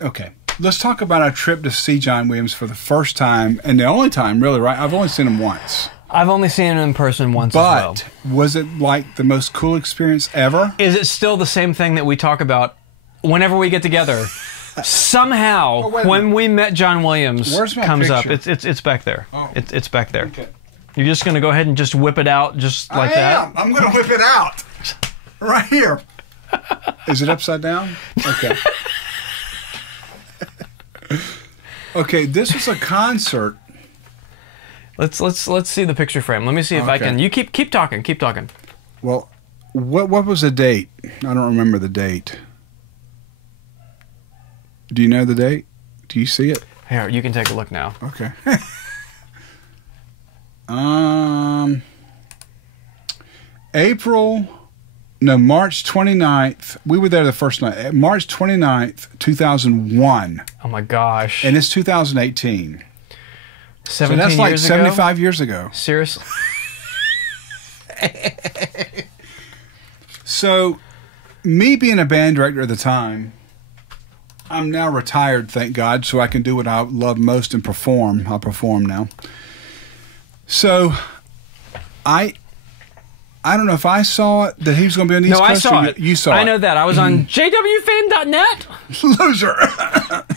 Okay. Let's talk about our trip to see John Williams for the first time, and the only time, really, right? I've only seen him once. I've only seen him in person once as well. But was it like the most cool experience ever? Is it still the same thing that we talk about whenever we get together? Somehow, when we met John Williams, where's my comes picture? up. It's back there. Oh. It's back there. Okay. You're just going to go ahead and just whip it out just like that? I'm going to whip it out. Right here. Is it upside down? Okay. Okay, this was a concert. Let's see the picture frame. Let me see if I can. You keep talking. Keep talking. Well, what was the date? I don't remember the date. Do you know the date? Do you see it? Here, you can take a look now. Okay. March 29th. We were there the first night. March 29th, 2001. Oh my gosh. And it's 2018. 17 so that's like years 75 ago? years ago. Seriously? So, me being a band director at the time, I'm now retired, thank God, so I can do what I love most and perform. I perform now. So, I don't know if I saw it, that he was going to be on the East Coast. No, I saw it. You saw it. I know that. I was on jwfan.net. Loser.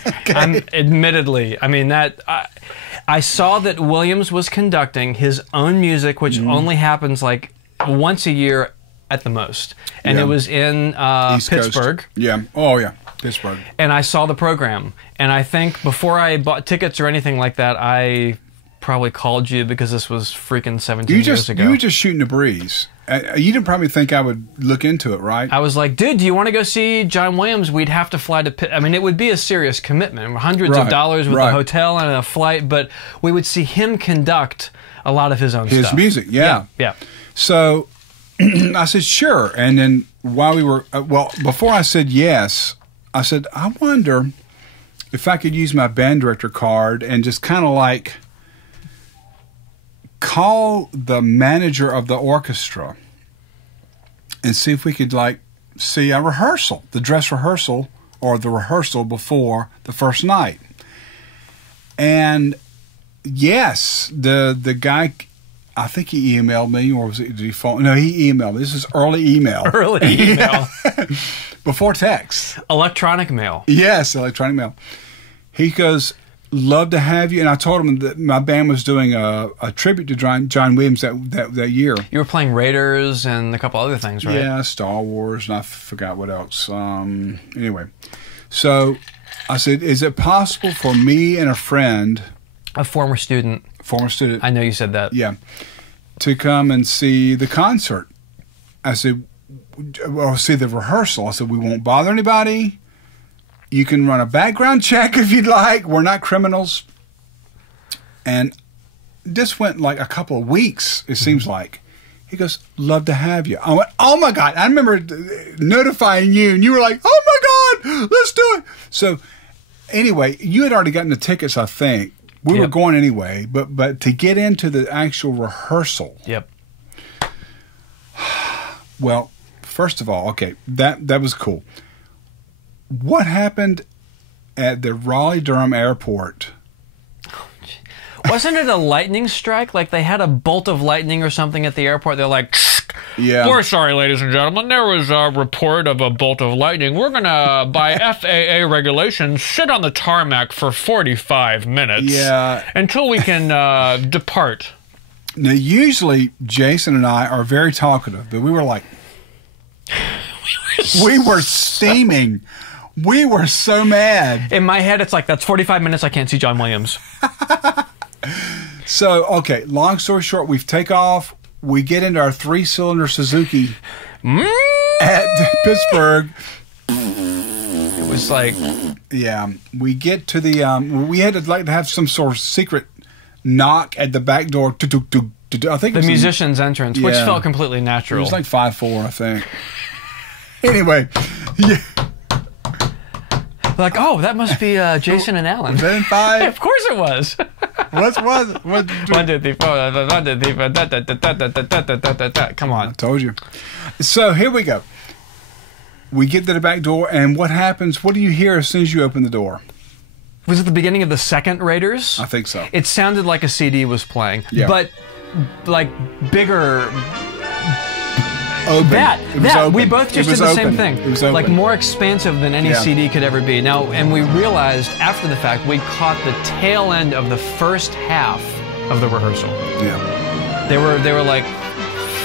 Okay. Admittedly. I mean, I saw that Williams was conducting his own music, which only happens like once a year at the most. And it was in Pittsburgh. Coast. Yeah. Oh, yeah. Pittsburgh. And I saw the program. And I think before I bought tickets or anything like that, I probably called you because this was freaking 17 years ago. You were just shooting a breeze. You didn't probably think I would look into it, right? I was like, dude, do you want to go see John Williams? We'd have to fly to Pitt. I mean, it would be a serious commitment. Hundreds of dollars with a hotel and a flight, but we would see him conduct a lot of his own stuff. His music, yeah. Yeah. So I said, sure. And then while we were, before I said yes, I said, I wonder if I could use my band director card and just kind of like call the manager of the orchestra and see if we could like see a rehearsal, the dress rehearsal or the rehearsal before the first night. And yes, the guy, I think he emailed me, or did he phone? No, he emailed me. This is early email. Early email. Before text. Electronic mail. Yes, electronic mail. He goes, love to have you. And I told him that my band was doing a tribute to John Williams that year. You were playing Raiders and a couple other things, right? Yeah, Star Wars, and I forgot what else. Anyway, so I said, is it possible for me and a friend, a former student, I know you said that. Yeah, to come and see the concert? I said, well, see the rehearsal. I said, we won't bother anybody. You can run a background check if you'd like. We're not criminals. And this went like a couple of weeks, it seems like. He goes, love to have you. I went, oh my God. I remember notifying you, and you were like, oh my God, let's do it. So anyway, you had already gotten the tickets, I think. We were going anyway, but to get into the actual rehearsal. Yep. Well, first of all, okay, that was cool. What happened at the Raleigh-Durham airport? Wasn't it a lightning strike? Like they had a bolt of lightning or something at the airport. They're like, yeah. We're sorry, ladies and gentlemen. There was a report of a bolt of lightning. We're going to, by FAA regulations, sit on the tarmac for 45 minutes until we can depart. Now, usually, Jason and I are very talkative, but we were like, we were steaming. We were so mad. In my head, it's like, that's 45 minutes. I can't see John Williams. So, okay, long story short, we take off. We get into our 3-cylinder Suzuki at Pittsburgh. It was like... Yeah, we get to the... we had to have some sort of secret knock at the back door. I think the musician's entrance, which felt completely natural. It was like 5'4", I think. Anyway, yeah. Like, oh, that must be Jason and Alan. Was that in 5? Of course it was. What? 1, 2, 3, 4. 1, 2, 3, 4. Da. Come on. I told you. So here we go. we get to the back door, and what happens? What do you hear as soon as you open the door? Was it the beginning of the second Raiders? I think so. It sounded like a CD was playing, Yeah. but like bigger. Open. We both just did the same thing. It was open. Like more expansive than any CD could ever be. Now, and we realized after the fact, we caught the tail end of the first half of the rehearsal. Yeah. They were like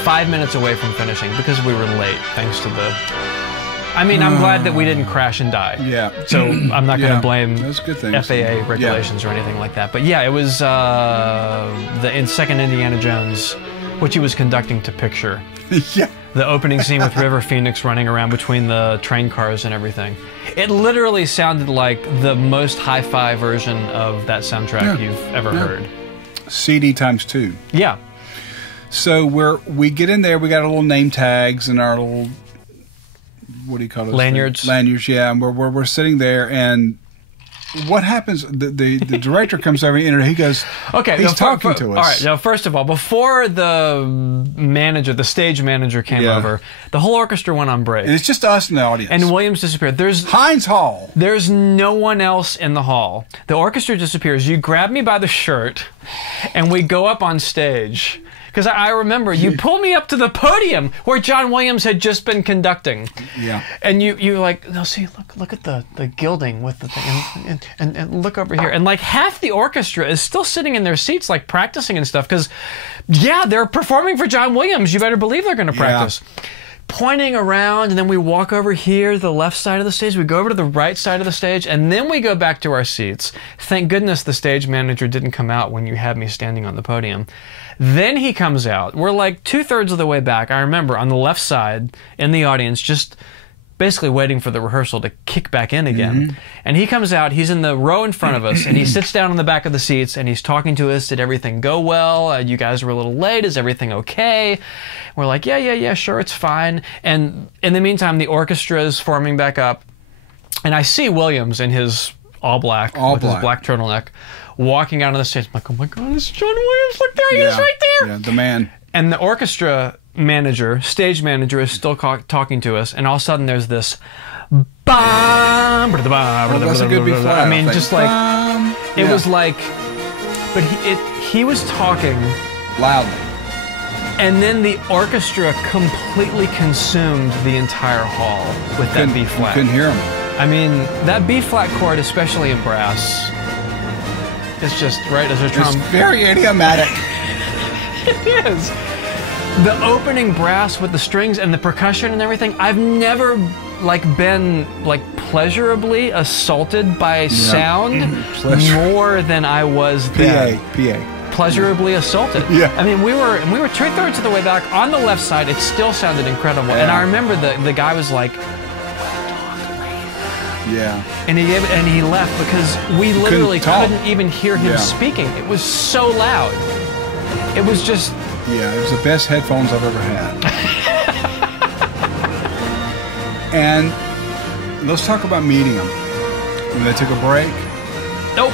5 minutes away from finishing because we were late, thanks to the. I mean, I'm glad that we didn't crash and die. Yeah. So I'm not going to blame That's a good thing. FAA regulations or anything like that. But yeah, it was the second Indiana Jones, which he was conducting to picture. Yeah. The opening scene with River Phoenix running around between the train cars and everything. It literally sounded like the most hi-fi version of that soundtrack you've ever heard. CD times 2. Yeah. So we get in there. We got our little name tags and our little, what do you call those? Lanyards. Lanyards, yeah. And we're sitting there, and what happens? The director comes over and he goes, okay, he's talking to us. All right. Now, first of all, before the stage manager came over, the whole orchestra went on break. And it's just us in the audience. And Williams disappeared. There's Heinz Hall. There's no one else in the hall. The orchestra disappears. You grab me by the shirt, and we go up on stage. Because I remember you pulled me up to the podium where John Williams had just been conducting. Yeah. And you're like, no, see, look at the gilding with the thing, and look over here. And like half the orchestra is still sitting in their seats, like practicing and stuff. Because, yeah, they're performing for John Williams. You better believe they're going to practice. Pointing around, and then we walk over here to the left side of the stage. We go over to the right side of the stage, and then we go back to our seats. Thank goodness the stage manager didn't come out when you had me standing on the podium. Then he comes out. We're like 2/3 of the way back. I remember on the left side in the audience, just basically waiting for the rehearsal to kick back in again. And he comes out. He's in the row in front of us, and he sits down on the back of the seats, and he's talking to us. Did everything go well? You guys were a little late. Is everything okay? We're like, yeah, sure, it's fine. And in the meantime, the orchestra is forming back up, and I see Williams in his all black his black turtleneck walking out on the stage. I'm like, oh my God, it's John Williams. Look, there he is right there. Yeah, the man. And the orchestra manager, stage manager, is still talking to us, and all of a sudden there's this That's a good B flat. I mean, just like it was like, but he was talking loudly, and then the orchestra completely consumed the entire hall with that B flat. You couldn't hear him. I mean, that B flat chord, especially in brass, it's just right as a trombone. It's very idiomatic. It is. The opening brass with the strings and the percussion and everything, I've never been pleasurably assaulted by sound more than I was then. PA. Pleasurably assaulted. Yeah. I mean, we were 2/3 of the way back on the left side. It still sounded incredible. Yeah. And I remember the guy was like, yeah. And he left because we literally couldn't even hear him speaking. It was so loud. It was just... Yeah, it was the best headphones I've ever had. And let's talk about medium. When they took a break. Oh,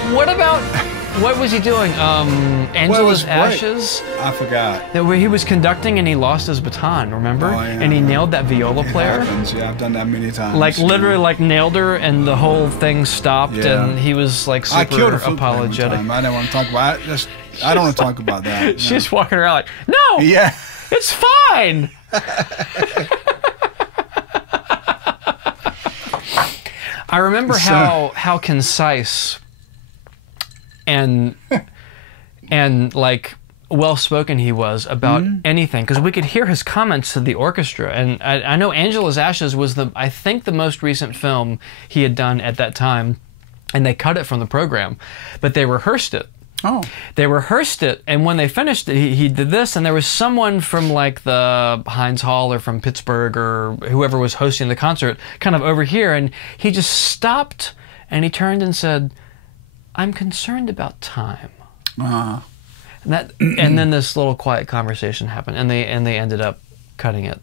what was he doing? Angela's Ashes? I forgot. Where he was conducting and he lost his baton, remember? Oh, yeah. And he nailed that viola player. It happens. Yeah, I've done that many times. Like literally nailed her and the whole thing stopped and he was like super apologetic. I don't want to talk about it. I don't want to talk about that. She's walking around like, no! Yeah. It's fine! I remember how concise and like well-spoken he was about anything, because we could hear his comments to the orchestra. And I know Angela's Ashes was I think the most recent film he had done at that time, and they cut it from the program, but they rehearsed it. Oh. They rehearsed it, and when they finished it, he did this, and there was someone from like the Heinz Hall or from Pittsburgh or whoever was hosting the concert kind of over here, and he just stopped and he turned and said, "I'm concerned about time." Uh-huh. And then this little quiet conversation happened, and they ended up cutting it.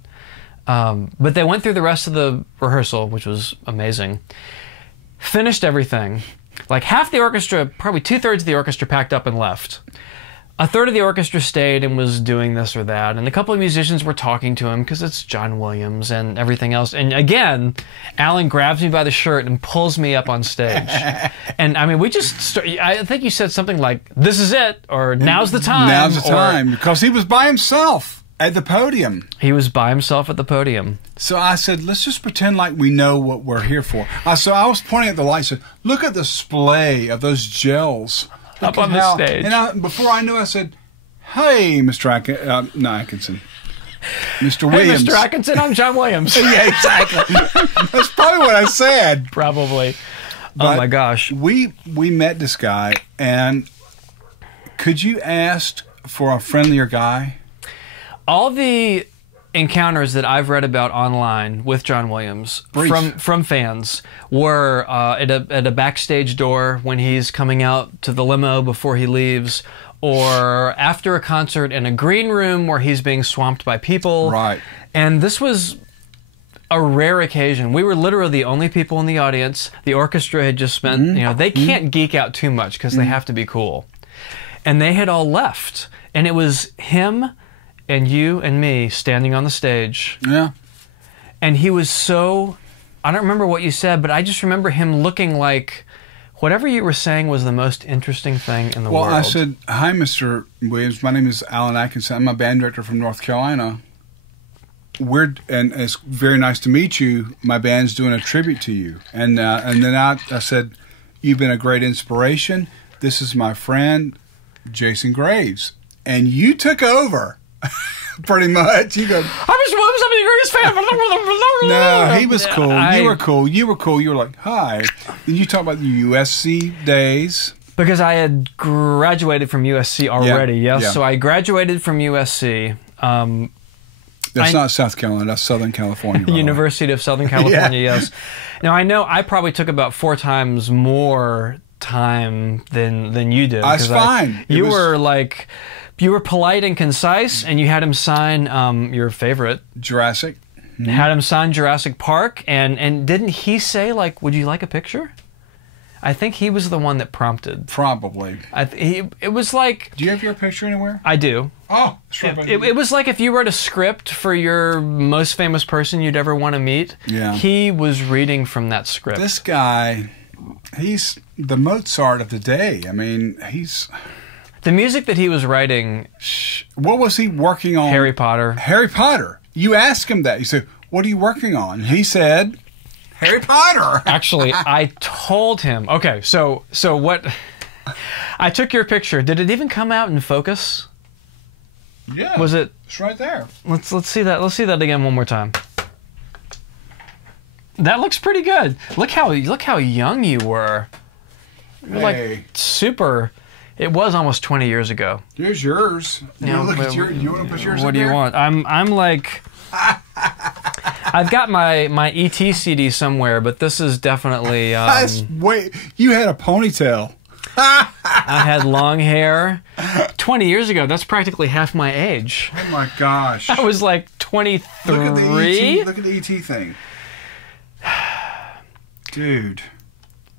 But they went through the rest of the rehearsal, which was amazing. Finished everything. Like half the orchestra, probably 2/3 of the orchestra packed up and left. a third of the orchestra stayed and was doing this or that, and a couple of musicians were talking to him because it's John Williams and everything else. And again, Alan grabs me by the shirt and pulls me up on stage. And I mean, we just I think you said something like, "This is it," or "Now's the time." Now's the time, because he was by himself at the podium. He was by himself at the podium. So I said, let's just pretend like we know what we're here for. So I was pointing at the lights and said, look at the display of those gels. Up on the stage. And before I knew, I said, hey, Mr. Atkinson. Mr. Williams. Hey, Mr. Atkinson, I'm John Williams. Yeah, exactly. That's probably what I said. Probably. But oh, my gosh. We met this guy, and could you ask for a friendlier guy? All the encounters that I've read about online with John Williams from fans were at a backstage door when he's coming out to the limo before he leaves, or after a concert in a green room where he's being swamped by people. Right. And this was a rare occasion. We were literally the only people in the audience. The orchestra had just spent, they can't geek out too much because they have to be cool. And they had all left. And it was him and you and me standing on the stage. Yeah. And he was so, I don't remember what you said, but I just remember him looking like whatever you were saying was the most interesting thing in the world. Well, I said, hi, Mr. Williams. My name is Alan Atkinson. I'm a band director from North Carolina. And it's very nice to meet you. My band's doing a tribute to you. And then I said, you've been a great inspiration. This is my friend, Jason Graves. And you took over. Pretty much. You go, I'm the greatest fan. No, he was cool. You were cool. You were cool. You were like, hi. Then you talk about the USC days. Because I had graduated from USC already, yes. Yeah. So I graduated from USC. That's not South Carolina. That's Southern California. University of Southern California, yes. Now, I know I probably took about 4 times more time than you did. That's fine. You were polite and concise, and you had him sign your favorite. Jurassic. Mm-hmm. Had him sign Jurassic Park, and didn't he say, like, would you like a picture? I think he was the one that prompted. Probably. It was like... Do you have your picture anywhere? I do. Oh, sure. It was like if you wrote a script for your most famous person you'd ever want to meet. Yeah. He was reading from that script. This guy, he's the Mozart of the day. I mean, he's... The music that he was writing... What was he working on? Harry Potter. Harry Potter. You asked him that. You said, what are you working on? He said, Harry Potter. Actually, I told him. Okay, so what... I took your picture. Did it even come out in focus? Yeah. Was it... It's right there. Let's see that. Let's see that again one more time. That looks pretty good. Look how young you were. You're like super... It was almost 20 years ago. Here's yours. You want to put yours What do you want? I'm like... I've got my ET CD somewhere, but this is definitely... Wait, you had a ponytail. I had long hair. 20 years ago, that's practically half my age. Oh my gosh. I was like 23. Look at the ET thing. Dude.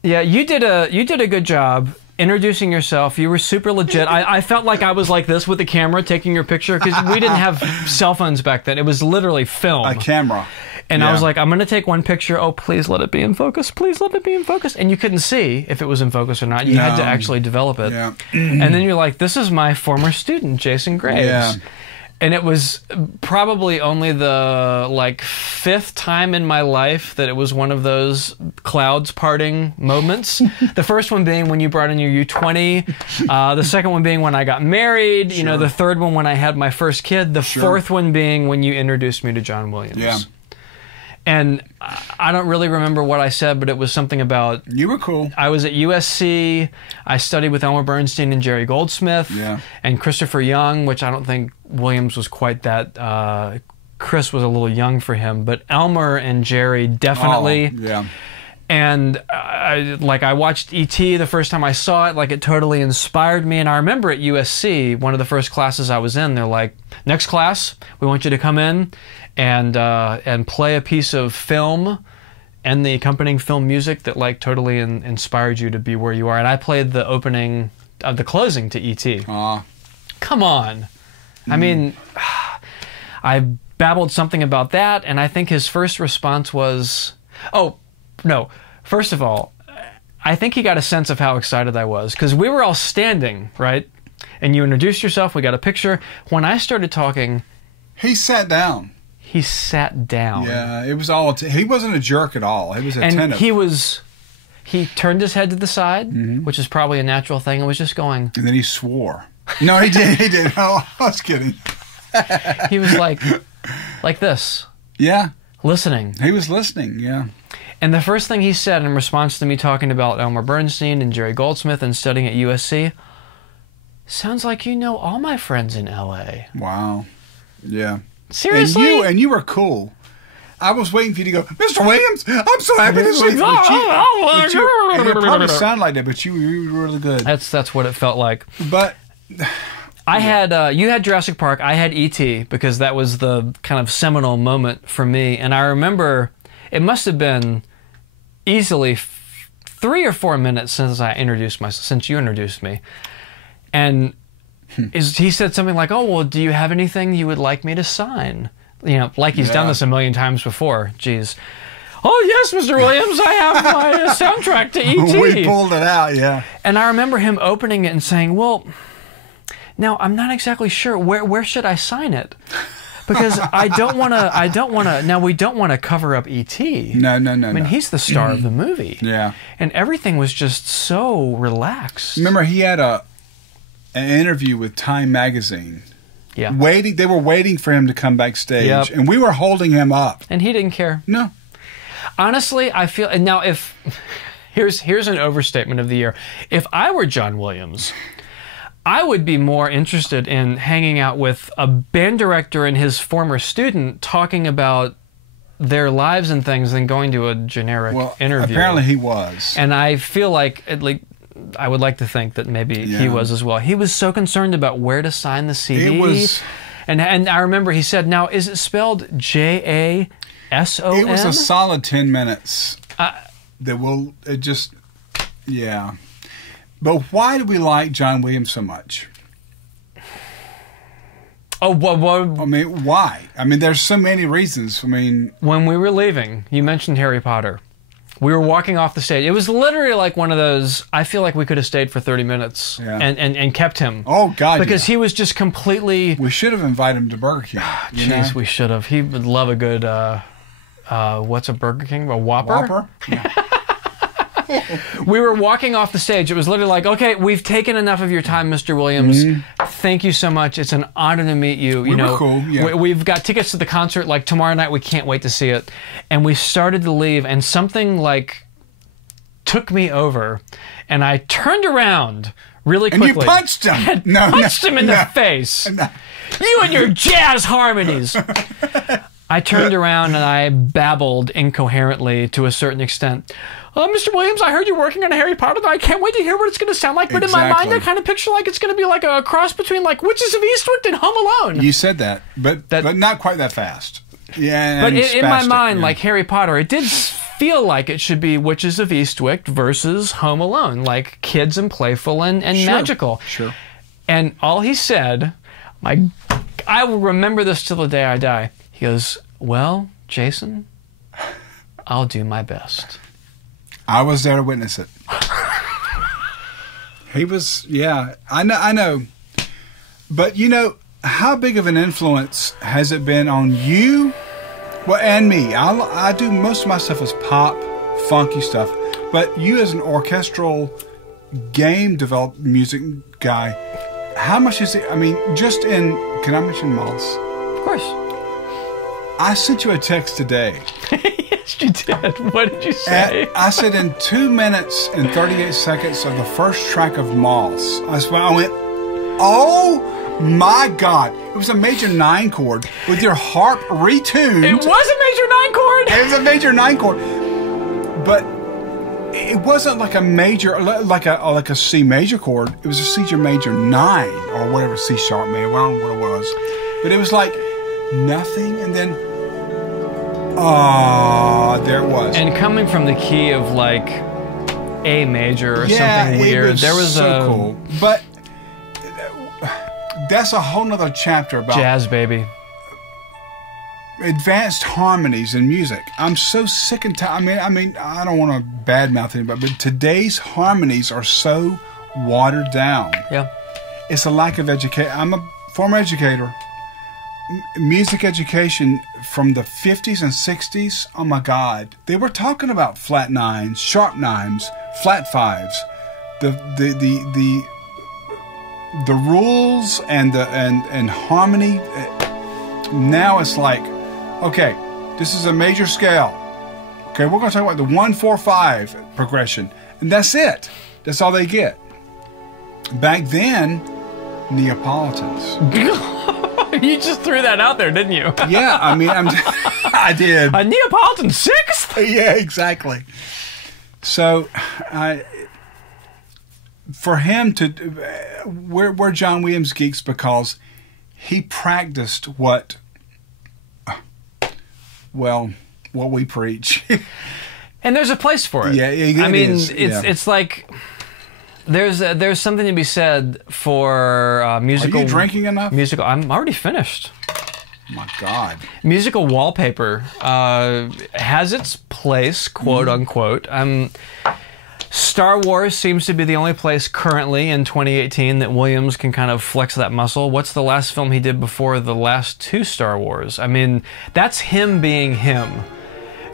Yeah, you did a good job introducing yourself. You were super legit. I felt like I was like this with the camera taking your picture because we didn't have cell phones back then. It was literally film. A camera. And I was like, I'm going to take one picture. Oh, please let it be in focus. Please let it be in focus. And you couldn't see if it was in focus or not. You had to actually develop it. Yeah. And then you're like, this is my former student, Jason Graves. Yeah. And it was probably only the 5th time in my life that it was one of those clouds parting moments. The first one being when you brought in your U20. The second one being when I got married. You know, the third one when I had my first kid. The fourth one being when you introduced me to John Williams. Yeah. And I don't really remember what I said, but it was something about... You were cool. I was at USC. I studied with Elmer Bernstein and Jerry Goldsmith. Yeah. And Christopher Young, which I don't think Williams was quite that... Chris was a little young for him, but Elmer and Jerry definitely. Oh, yeah. And I watched E.T. the first time I saw it. Like, it totally inspired me. And I remember at USC, one of the first classes I was in, they're like, next class, we want you to come in and play a piece of film and the accompanying film music that totally inspired you to be where you are. And I played the opening, the closing to E.T. Come on. I mean, I babbled something about that, and I think his first response was, oh, no. First of all, I think he got a sense of how excited I was, because we were all standing, right? And you introduced yourself, we got a picture. When I started talking... He sat down. He sat down. Yeah, it was all... he wasn't a jerk at all. He was attentive. And he turned his head to the side, which is probably a natural thing, and was just going... And then he swore. No, he did. He did. Oh, I was kidding. He was like this. Yeah. Listening. He was listening, yeah. And the first thing he said in response to me talking about Elmer Bernstein and Jerry Goldsmith and studying at USC, sounds like you know all my friends in L.A. Wow. Yeah. Seriously? And you were cool. I was waiting for you to go, Mr. Williams, I'm so happy to see you. And it probably sounded like that, but you were really good. That's what it felt like. But... I had you had Jurassic Park, I had E.T. because that was the kind of seminal moment for me, and I remember it must have been easily 3 or 4 minutes since you introduced me, and he said something like, "Oh well, do you have anything you would like me to sign?" You know, like he's done this a million times before. Jeez. Oh yes, Mr. Williams, I have my soundtrack to E.T. We pulled it out, yeah. And I remember him opening it and saying, "Well, now I'm not exactly sure where should I sign it, because I don't want to. Now we don't want to cover up E.T. No. I mean, he's the star of the movie. Yeah, and everything was just so relaxed. Remember, he had an interview with Time Magazine. Yeah, they were waiting for him to come backstage, and we were holding him up, and he didn't care. No, honestly, I feel. And now, if here's an overstatement of the year, if I were John Williams, I would be more interested in hanging out with a band director and his former student talking about their lives and things than going to a generic interview. Apparently he was. And I feel like, I would like to think that maybe he was as well. He was so concerned about where to sign the CD. It was... And I remember he said, now, is it spelled Jason? It was a solid 10 minutes. Yeah. But why do we like John Williams so much? Oh, what? I mean, why? I mean, there's so many reasons. I mean... When we were leaving, you mentioned Harry Potter. We were walking off the stage. It was literally like one of those, I feel like we could have stayed for 30 minutes and kept him. Oh, God, because he was just completely... We should have invited him to Burger King. Jeez, we should have. He would love a good, what's a Burger King? A Whopper? Whopper? Yeah. We were walking off the stage. It was literally like, okay, we've taken enough of your time, Mr. Williams. Thank you so much. It's an honor to meet you. We were cool, yeah. We've got tickets to the concert like tomorrow night. We can't wait to see it. And we started to leave, and something like took me over, and I turned around really quickly. And you punched him. And punched him in the face. No. You and your jazz harmonies. I turned around and I babbled incoherently to a certain extent. Mr. Williams, I heard you're working on a Harry Potter. I can't wait to hear what it's going to sound like. But in my mind, I kind of picture like it's going to be like a cross between like Witches of Eastwick and Home Alone. You said that, but not quite that fast. Yeah, but in my mind, like Harry Potter, it did feel like it should be Witches of Eastwick versus Home Alone, like kids and playful and magical. Sure. And all he said, I will remember this till the day I die. He goes, "Well, Jason, I'll do my best." I was there to witness it. He was, I know. But you know, how big of an influence has it been on you? Well, and me. I do most of my stuff as pop, funky stuff. But you as an orchestral game developed music guy, how much is it? I mean, just in, can I mention Moss? Of course. I sent you a text today. Yes, you did. What did you say? I said in 2 minutes and 38 seconds of the first track of Moss, I went, oh my God. It was a major 9 chord with your harp retuned. It was a major 9 chord? It was a major 9 chord. But it wasn't like a major, like a C major chord. It was a C major 9 or whatever, C sharp, man. I don't know what it was. But it was like nothing, and then there it was. And coming from the key of like A major or something weird, there was so cool. But that's a whole nother chapter about jazz, baby. Advanced harmonies in music. I'm so sick and tired. I mean, I don't want to badmouth anybody, but today's harmonies are so watered down. Yeah. It's a lack of education. I'm a former educator. Music education from the 50s and 60s, oh my God. They were talking about flat nines, sharp nines, flat fives. The rules and harmony. Now it's like, okay, this is a major scale. Okay, we're going to talk about the 1-4-5 progression, and that's it. That's all they get. Back then, Neapolitans. You just threw that out there, didn't you? Yeah, I mean, I did. A Neapolitan sixth? Yeah, exactly. So, for him to, we're John Williams geeks because he practiced what we preach. And there's a place for it. Yeah, I mean, is. It's like there's something to be said for musical. Are you drinking enough? I'm already finished. Oh my God. Musical wallpaper has its place, quote unquote. Star Wars seems to be the only place currently in 2018 that Williams can kind of flex that muscle. What's the last film he did before the last two Star Wars? I mean, that's him being him.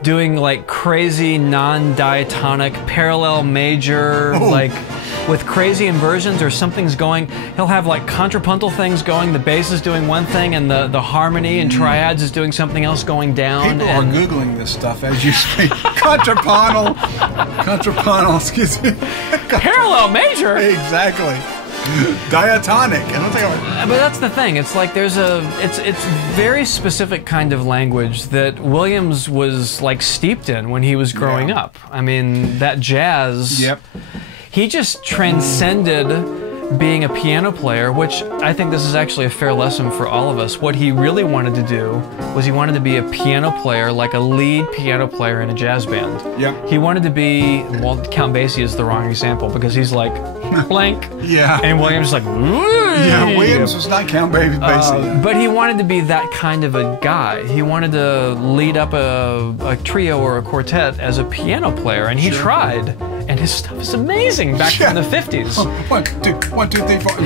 Doing like crazy non-diatonic parallel major, like with crazy inversions or something's going. He'll have like contrapuntal things going. The bass is doing one thing, and the harmony and triads is doing something else going down. People are googling this stuff as you speak. Contrapuntal, excuse me. Parallel major. Exactly. Diatonic. I don't think But that's the thing. It's like it's very specific kind of language that Williams was like steeped in when he was growing up. I mean, that jazz. Yep. He just transcended being a piano player, which I think this is actually a fair lesson for all of us. What he really wanted to do was he wanted to be a piano player, like a lead piano player in a jazz band. Yep. He wanted to be, well, Count Basie is the wrong example because he's like, blank. Yeah. And Williams is like, yeah, Williams was not Count Basie. But he wanted to be that kind of a guy. He wanted to lead up a trio or a quartet as a piano player, and he tried. And his stuff is amazing back from the 50s. 1, 2, 3, 4.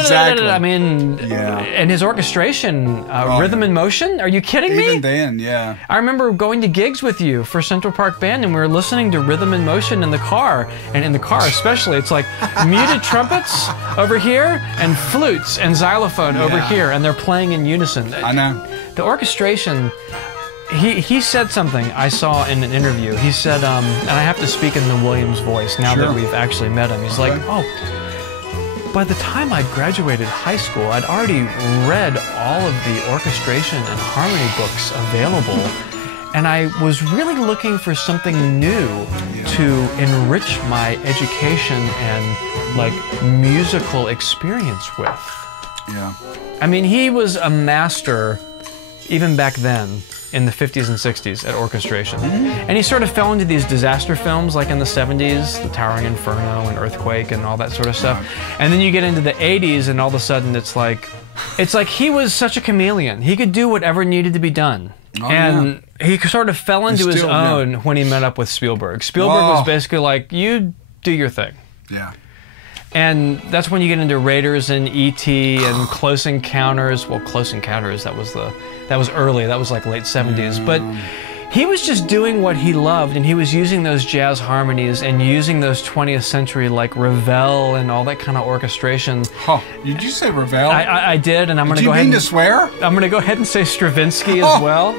Exactly. I mean, and his orchestration, rhythm and motion. Are you kidding me? Even then, yeah. I remember going to gigs with you for Central Park Band, and we were listening to rhythm and motion in the car. And in the car especially, it's like muted trumpets over here and flutes and xylophone over here, and they're playing in unison. I know. The orchestration... He said something I saw in an interview. He said, and I have to speak in the Williams voice now that we've actually met him. He's like, oh, by the time I graduated high school, I'd already read all of the orchestration and harmony books available, and I was really looking for something new to enrich my education and like musical experience with. Yeah. I mean, he was a master even back then in the 50s and 60s at orchestration. And he sort of fell into these disaster films like in the 70s, The Towering Inferno and Earthquake and all that sort of stuff. And then you get into the 80s and all of a sudden it's like he was such a chameleon. He could do whatever needed to be done. And he sort of fell into his own when he met up with Spielberg. Spielberg was basically like, you do your thing. Yeah. And that's when you get into Raiders and E.T. and Close Encounters. Well, Close Encounters, that was early. That was like late 70s. But he was just doing what he loved, and he was using those jazz harmonies and using those 20th century like Ravel and all that kind of orchestration. Oh, did you say Ravel? I did, and I'm going to go ahead. Did you mean to swear? I'm going to go ahead and say Stravinsky as well.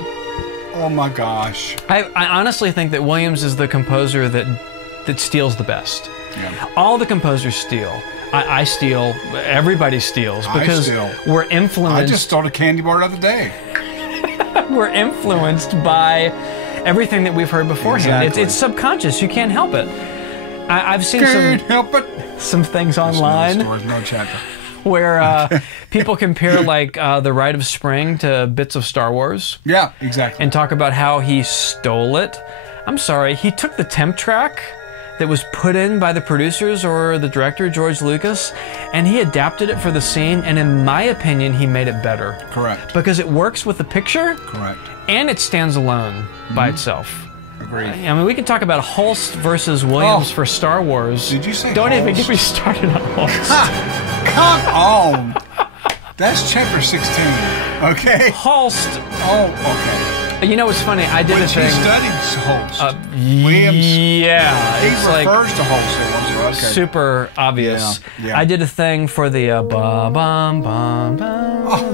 Oh my gosh. I honestly think that Williams is the composer that steals the best. Yeah. All the composers steal. I steal. Everybody steals because we're influenced. I just stole a candy bar the other day. We're influenced by everything that we've heard beforehand. Exactly. It's subconscious. You can't help it. I've seen some things online where people compare like The Rite of Spring to bits of Star Wars. Yeah, exactly. And talk about how he stole it. I'm sorry, he took the temp track that was put in by the producers or the director, George Lucas, and he adapted it for the scene, and in my opinion, he made it better. Correct. Because it works with the picture. Correct. And it stands alone by itself. Agreed. I mean, we can talk about Holst versus Williams for Star Wars. Did you say Don't Holst? even get me started on Holst. Come on. That's chapter 16. Okay. Holst. Oh, okay. You know what's funny? I did a thing. He studied Holst. Williams. Yeah. He It's refers to Holst at once. Okay. Super obvious. Yeah. I did a thing for the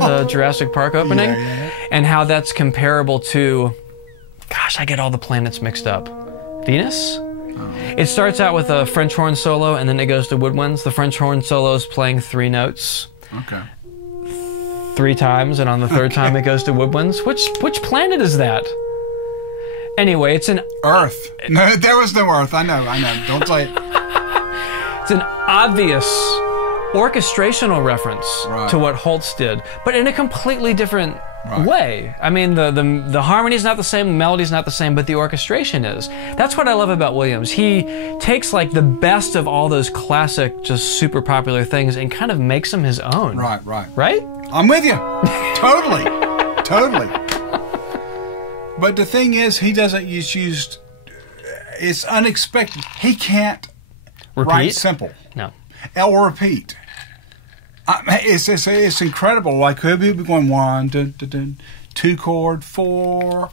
the Jurassic Park opening, and how that's comparable to, gosh, I get all the planets mixed up. Venus? It starts out with a French horn solo, and then it goes to woodwinds. The French horn solo is playing 3 notes. Okay. 3 times, and on the 3rd time it goes to woodwinds. Which planet is that? Anyway, it's an Earth. No, there was no Earth. I know. Don't say it. It's an obvious orchestrational reference to what Holst did, but in a completely different way. I mean, the harmony's not the same, the melody's not the same, but the orchestration is. That's what I love about Williams. He takes like the best of all those classic, just super popular things and kind of makes them his own. Right? Right? I'm with you. Totally. But the thing is, he doesn't use. It's unexpected. He can't write simple. No. Or repeat. It's incredible. Like he'll be going 1, 2 chord, 4,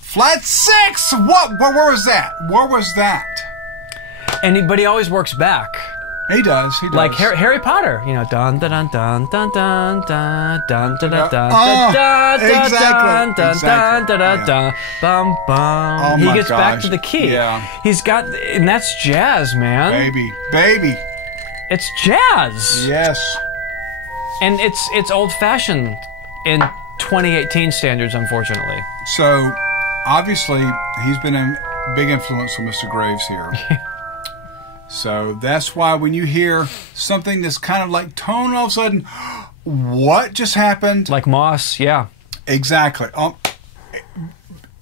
flat 6. What? Where was that? Where was that? But he always works back. He does. Like Harry Potter, you know, dun dun dun dun dun dun dun dun dun dun dun Exactly. bum bum. He gets back to the key. Yeah. He's got, and that's jazz, man. Baby. It's jazz. Yes. And it's old-fashioned in 2018 standards, unfortunately. So, obviously, he's been a big influence on Mr. Graves here. So that's why when you hear something that's kind of like tone, all of a sudden, what just happened? Like Moss, yeah. Exactly.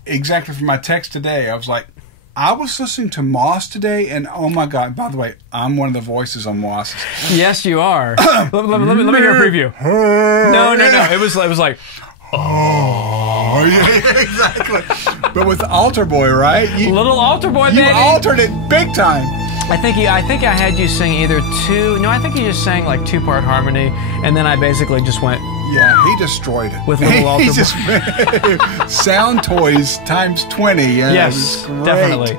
Exactly for my text today, I was like, I was listening to Moss today, and oh my God, by the way, I'm one of the voices on Moss. Yes, you are. let me hear a preview. No. It was like, oh, yeah, exactly. But with Altar Boy, right? Little Altar Boy, baby. You altered it big time. I think I had you sing either 2. No, I think you just sang like 2-part harmony, and then I basically just went. Yeah, he destroyed it with Little Altar Boy. Sound toys times 20. Yeah, yes, definitely.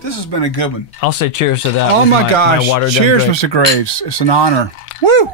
This has been a good one. I'll say cheers to that. Oh my gosh! My Cheers, Mr. Graves. It's an honor. Woo!